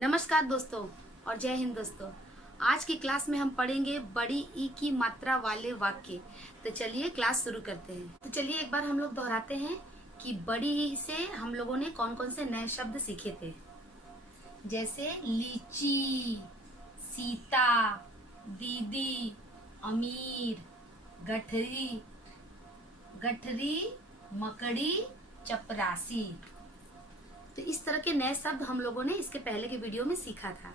नमस्कार दोस्तों और जय हिंद दोस्तों। आज की क्लास में हम पढ़ेंगे बड़ी ई की मात्रा वाले वाक्य। तो चलिए क्लास शुरू करते हैं। तो चलिए एक बार हम लोग दोहराते हैं कि बड़ी ई से हम लोगों ने कौन कौन से नए शब्द सीखे थे। जैसे लीची, सीता, दीदी, अमीर, गठरी, गठरी, मकड़ी, चपरासी। तो इस तरह के नए शब्द हम लोगों ने इसके पहले के वीडियो में सीखा था।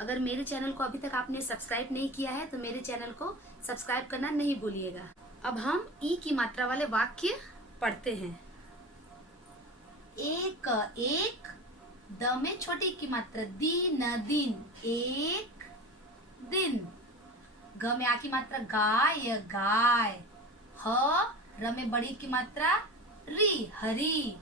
अगर मेरे चैनल को अभी तक आपने सब्सक्राइब नहीं किया है तो मेरे चैनल को सब्सक्राइब करना नहीं भूलिएगा। अब हम ई की मात्रा वाले वाक्य पढ़ते हैं। एक एक, द में छोटी की मात्रा दिन दिन, एक दिन। ग में आ की मात्रा गाय गाय। ह र में बड़ी की मात्रा री हरी।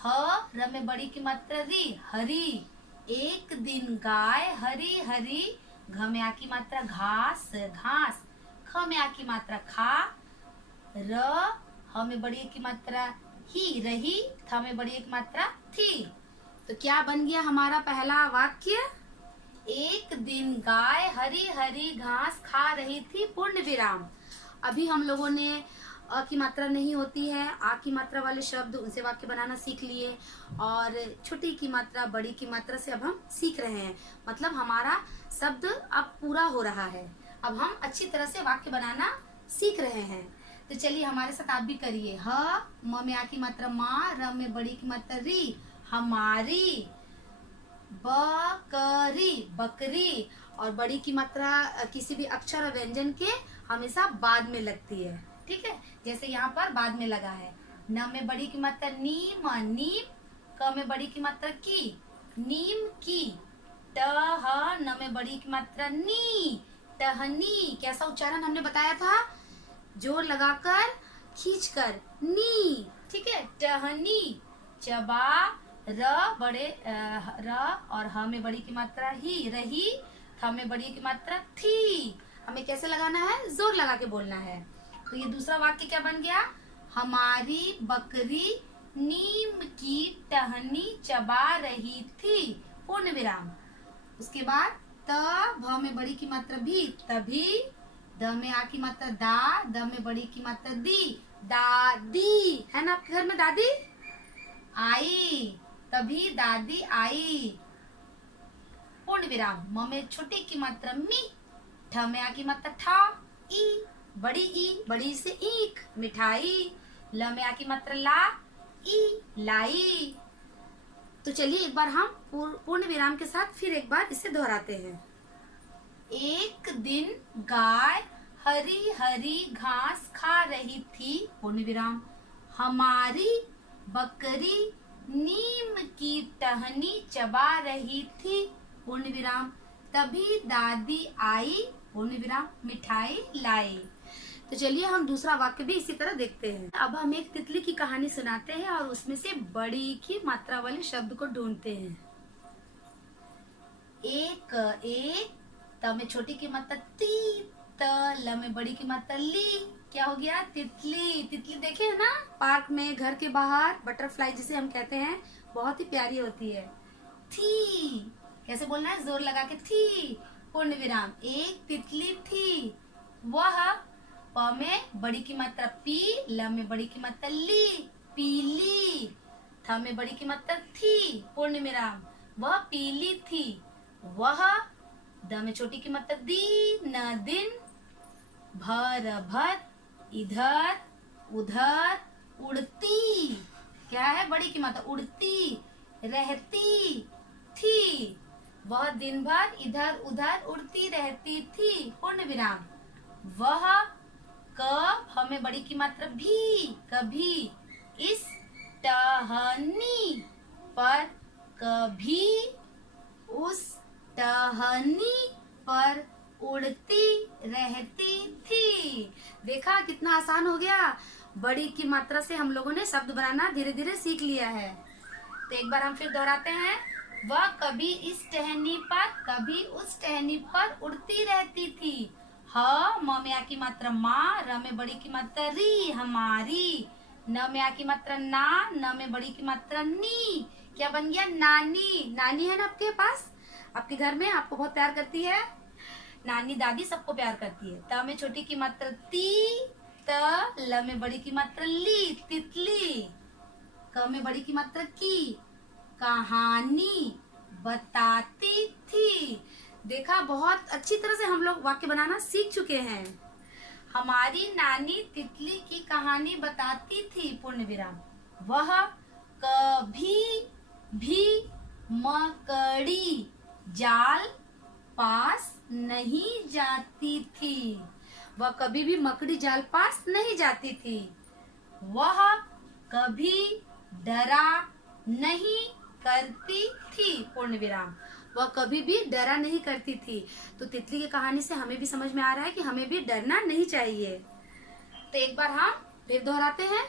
ह र में बड़ी की मात्रा री हरी। एक दिन गाय हरी हरी। घ में आ की मात्रा घास घास। ख में आ की मात्रा खा। र ह में बड़ी की मात्रा ही रही। थ में बड़ी की मात्रा थी। तो क्या बन गया हमारा पहला वाक्य? एक दिन गाय हरी हरी घास खा रही थी पूर्ण विराम। अभी हम लोगों ने अ की मात्रा नहीं होती है, आ की मात्रा वाले शब्द उनसे वाक्य बनाना सीख लिए और छोटी की मात्रा बड़ी की मात्रा से अब हम सीख रहे हैं। मतलब हमारा शब्द अब पूरा हो रहा है। अब हम अच्छी तरह से वाक्य बनाना सीख रहे हैं। तो चलिए हमारे साथ आप भी करिए। ह म में आ की मात्रा माँ, र में बड़ी की मात्रा री हमारी। बकरी बकरी। और बड़ी की मात्रा किसी भी अक्षर और व्यंजन के हमेशा बाद में लगती है। ठीक है, जैसे यहाँ पर बाद में लगा है। न में बड़ी की मात्रा नीम नीम। क में बड़ी की मात्रा की नीम की। टह न में बड़ी की मात्रा नी टहनी। कैसा उच्चारण हमने बताया था? जोर लगाकर खींचकर नी। ठीक है, टहनी। चबा र बड़े र और ह में बड़ी की मात्रा ही रही। थ में बड़ी की मात्रा थी। हमें कैसे लगाना है? जोर लगा के बोलना है। तो ये दूसरा वाक्य क्या बन गया? हमारी बकरी नीम की टहनी चबा रही थी पूर्ण विराम। उसके बाद त भ में बड़ी की मात्रा भी तभी। द में आ की मात्रा दा। द में बड़ी की मात्रा दी दादी। है ना आपके घर में दादी? आई तभी दादी आई पूर्ण विराम। म में छोटी की मात्रा मी। ठ में आ की मात्रा ठा ई बड़ी से ईख मिठाई। ल में आ की मात्रा ला ई लाई। तो चलिए एक बार हम पूर्ण विराम के साथ फिर एक बार इसे दोहराते हैं। एक दिन गाय हरी हरी घास खा रही थी पूर्ण विराम। हमारी बकरी नीम की टहनी चबा रही थी पूर्ण विराम। तभी दादी आई पूर्ण विराम मिठाई लाई। तो चलिए हम दूसरा वाक्य भी इसी तरह देखते हैं। अब हम एक तितली की कहानी सुनाते हैं और उसमें से बड़ी की मात्रा वाले शब्द को ढूंढते हैं। एक एक, त में छोटी की मात्रा ती, त ल में बड़ी की मात्रा ली। क्या हो गया? तितली। तितली देखे है ना पार्क में, घर के बाहर बटरफ्लाई जिसे हम कहते हैं, बहुत ही प्यारी होती है। थी कैसे बोलना है? जोर लगा के थी पूर्ण विराम। एक तितली थी। वह प में बड़ी की मात्रा पी, ल में बड़ी की मात्रा ली पीली। थ में बड़ी की मात्रा थी पूर्ण विराम। वह पीली थी। वह द में छोटी की मात्रा दी न दिन। भर भर इधर उधर उड़ती। क्या है? बड़ी की मात्रा उड़ती रहती थी। वह दिन भर इधर उधर उड़ती रहती थी पूर्ण विराम। वह क हमें बड़ी की मात्रा भी कभी इस टहनी पर कभी उस टहनी पर उड़ती रहती थी। देखा कितना आसान हो गया। बड़ी की मात्रा से हम लोगों ने शब्द बनाना धीरे धीरे सीख लिया है। तो एक बार हम फिर दोहराते हैं। वह कभी इस टहनी पर कभी उस टहनी पर उड़ती रहती थी। ह म में आ की मात्रा माँ, र में बड़ी की मात्रा री हमारी। न में आ की मात्रा ना, न में बड़ी की मात्रा नी। क्या बन गया? नानी। नानी है ना आपके पास? आपके घर में आपको बहुत प्यार करती है? नानी दादी सबको प्यार करती है। त में छोटी की मात्रा ती, त ल में बड़ी की मात्रा ली, तितली। क में बड़ी की मात्रा की, कहानी बताती थी। देखा, बहुत अच्छी तरह से हम लोग वाक्य बनाना सीख चुके हैं। हमारी नानी तितली की कहानी बताती थी, पूर्ण विराम। वह कभी भी मकड़ी जाल पास नहीं जाती थी। वह कभी भी मकड़ी जाल पास नहीं जाती थी। वह कभी डरा नहीं करती थी, पूर्ण विराम। वह कभी भी डरा नहीं करती थी। तो तितली की कहानी से हमें भी समझ में आ रहा है कि हमें भी डरना नहीं चाहिए। तो एक बार हम फिर दोहराते हैं।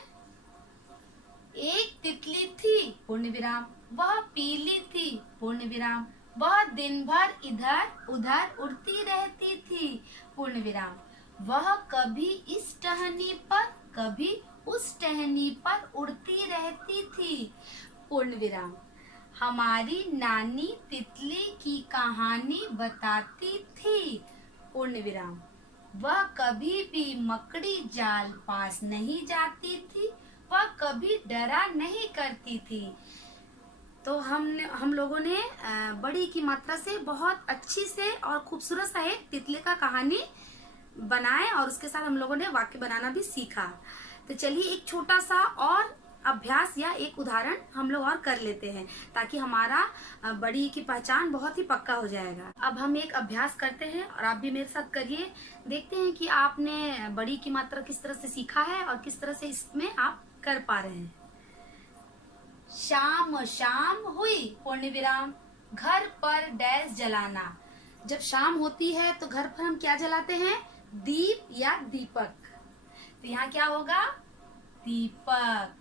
एक तितली थी, पूर्ण विराम। वह पीली थी, पूर्ण विराम। वह दिन भर इधर उधर उड़ती रहती थी, पूर्ण विराम। वह कभी इस टहनी पर कभी उस टहनी पर उड़ती रहती थी, पूर्ण विराम। हमारी नानी तितली की कहानी बताती थी, पूर्ण विराम। वह कभी भी मकड़ी जाल पास नहीं जाती थी। वह कभी डरा नहीं करती थी। तो हम लोगों ने बड़ी की मात्रा से बहुत अच्छी से और खूबसूरत सा एक तितली का कहानी बनाए और उसके साथ हम लोगों ने वाक्य बनाना भी सीखा। तो चलिए एक छोटा सा और अभ्यास या एक उदाहरण हम लोग और कर लेते हैं, ताकि हमारा बड़ी की पहचान बहुत ही पक्का हो जाएगा। अब हम एक अभ्यास करते हैं और आप भी मेरे साथ करिए। देखते हैं कि आपने बड़ी की मात्रा किस तरह से सीखा है और किस तरह से इसमें आप कर पा रहे हैं। शाम शाम हुई, पूर्ण विराम। घर पर डैश जलाना। जब शाम होती है तो घर पर हम क्या जलाते हैं? दीप या दीपक। तो यहाँ क्या होगा? दीपक।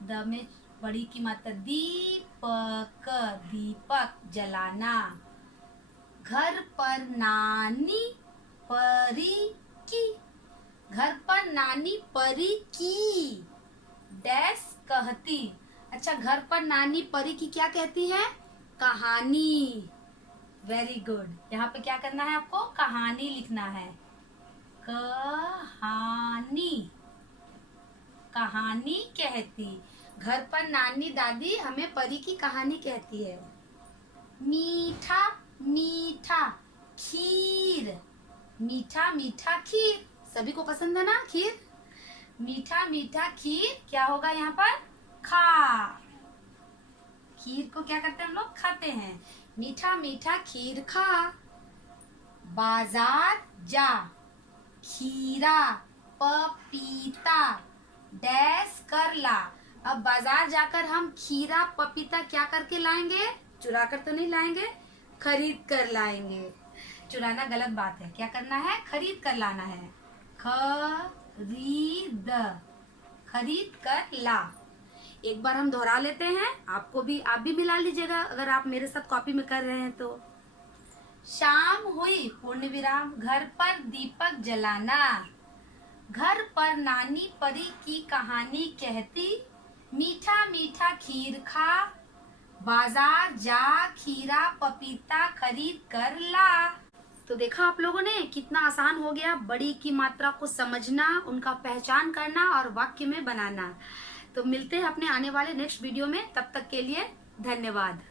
द में बड़ी की मात्रा दीपक, दीपक जलाना। घर पर नानी परी की। घर पर नानी परी की डैश कहती। अच्छा, घर पर नानी परी की क्या कहती है? कहानी। Very good. यहाँ पे क्या करना है आपको? कहानी लिखना है। कहानी, कहानी कहती। घर पर नानी दादी हमें परी की कहानी कहती है। मीठा मीठा खीर। मीठा मीठा खीर, सभी को पसंद है ना खीर? मीठा मीठा खीर क्या होगा यहाँ पर? खा। खीर को क्या करते हैं हम लोग? खाते हैं। मीठा मीठा खीर खा। बाजार जा। खीरा पपीता डैश कर ला। अब बाजार जाकर हम खीरा पपीता क्या करके लाएंगे? चुरा कर तो नहीं लाएंगे, खरीद कर लाएंगे। चुराना गलत बात है। क्या करना है? खरीद कर लाना है। खरीद, खरीद कर ला। एक बार हम दोहरा लेते हैं, आप भी मिला लीजिएगा अगर आप मेरे साथ कॉपी में कर रहे हैं तो। शाम हुई, पूर्ण विराम। घर पर दीपक जलाना। घर पर नानी परी की कहानी कहती। मीठा मीठा खीर खा। बाजार जा खीरा पपीता खरीद कर ला। तो देखा आप लोगों ने कितना आसान हो गया बड़ी की मात्रा को समझना, उनका पहचान करना और वाक्य में बनाना। तो मिलते हैं अपने आने वाले नेक्स्ट वीडियो में। तब तक के लिए धन्यवाद।